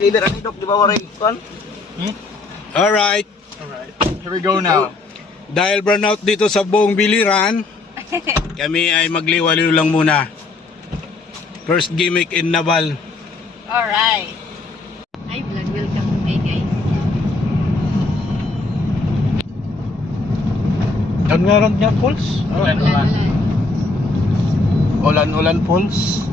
Leader ang idok, di ba waray kon? Alright. Alright, here we go now. Dahil brownout dito sa buong biliran, kami ay magliwaliw lang muna. First gimmick in Naval. Alright. Hi vlog, welcome to my guys. Doon nga ron niya, Pulse? Ulan. Ulan-ulan, Pulse.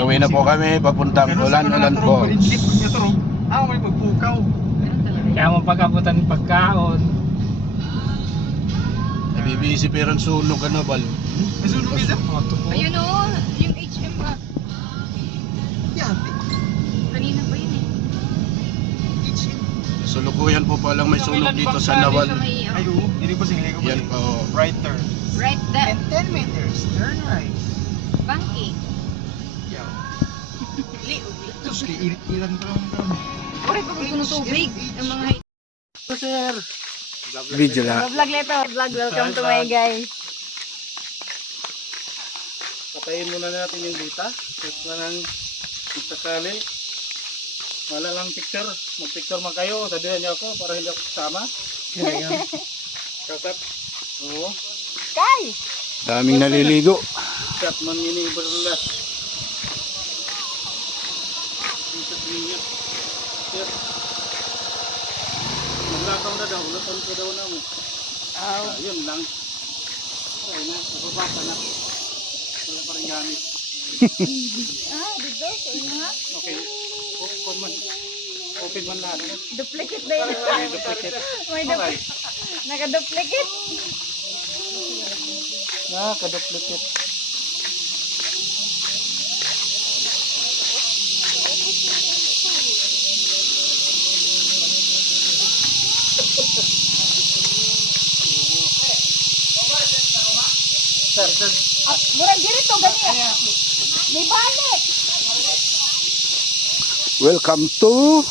Gawin na po kami, papuntang Ulan-ulan, Pulse. May magpukaw. Ganun talaga. Kaya mo pagkabutan ng pagkaon. Nabibisi pero sunog ka na, Bal. May sunog isa? Ayun o, yung HM ka. Yan. Kanina pa yun eh. Sulukuyan po palang may sunog dito sa Naval. Ay, oo. Hindi ko sinili ko. Yan pa, oh. Right turn. Right there. And 10 meters, turn right. Banking. Yeah. Liog. Tapos iilan pa lang. Oray pa gusto ng tubig. Ang mga Sir. Video lang. vlog later. Vlog, welcome to my guys. Patayin muna natin yung data. Check na lang sakali. Wala lang picture. Mag-picture man kayo. Sabihan niyo ako para hindi ako kasama. Kasap. Oo. Kay! Daming naliligo. Kat man ini berlas. Isip niya. Sir. Maglakaw na daw. Luton ko daw na mo. Yun lang. Ay na. Nababasa na. Wala pa rin gamit. Dito. Okay. Open man. Open man lahat. Duplicate na yun. May duplicate. May Okay. Naka-duplicate. Nakaduplicate. Sir. Murang diri to gani. May balik. Welcome to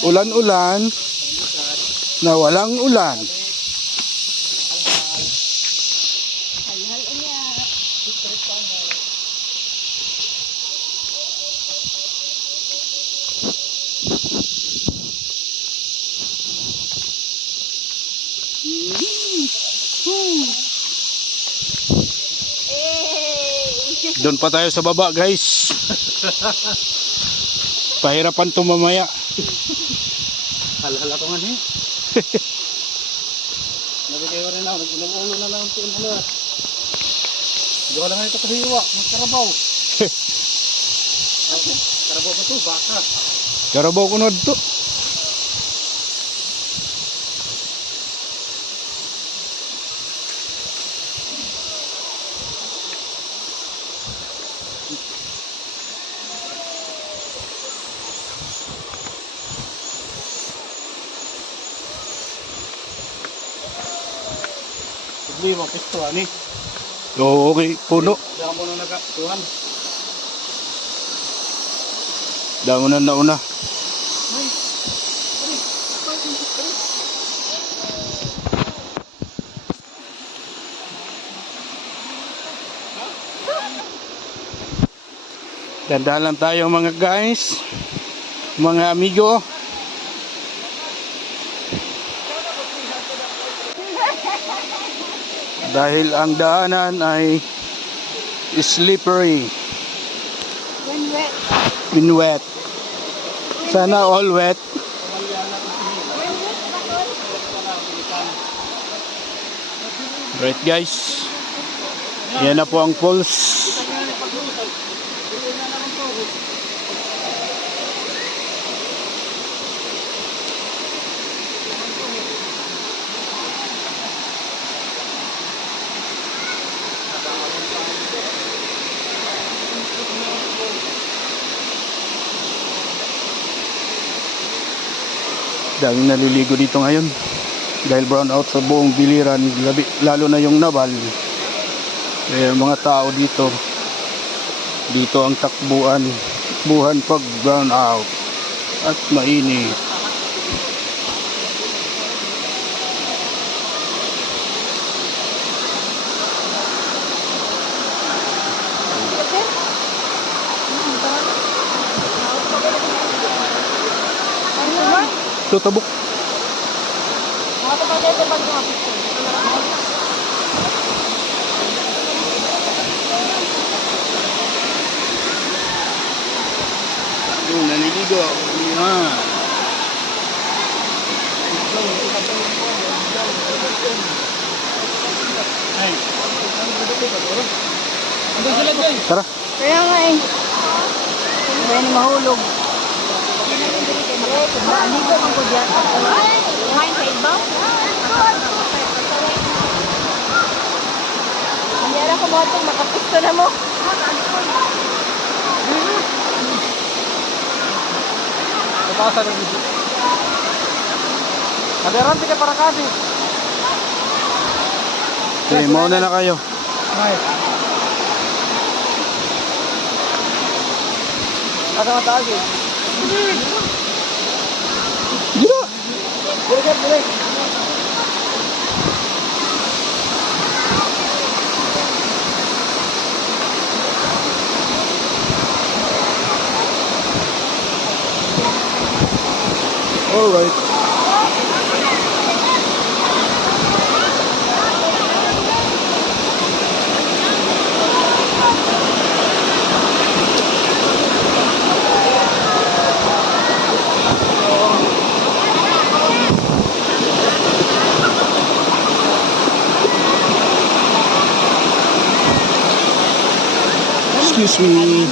Ulan-ulan na walang ulan. Halhal niya. Doon pa tayo sa baba, guys. Pahirapan to mamaya. Halala ko nga eh. Nabigay ko rin ako. Nag-ulo na lang ito. Hindi ko lang ito kahiwa. Magkarabaw. Karabaw pa ito. Baka. Karabaw ko na to. Problema. Pisto ani. Oo, okay. Puno. Diyan mo na nagkatuhan. Damo na nauna. Dandahan lang tayo mga guys. Mga amigo. Dahil ang daanan ay slippery. When wet. Been wet. Sana all wet. Right guys. Yan na po ang pulse. Daming naliligo dito ngayon dahil brown out sa buong biliran, lalo na yung Naval. Mga tao dito ang takbuhan pag brown out at mainit. Tutabok. Mga kapatid, ito pag mga picture. Yung naliligo ako. Yan. Ay. Andun sila dyan. Tara. Kaya nga eh. Kaya ni mahulog. Aligo man ko dyan. Kumain sa iba? Nangyara ko mo ito, makapusto na mo. Tatasan ng video. Kaderan, tika para kasi. Okay, mauna na kayo. Ay. Ada mataas eh. Gila! Boleh. Alright. Excuse me.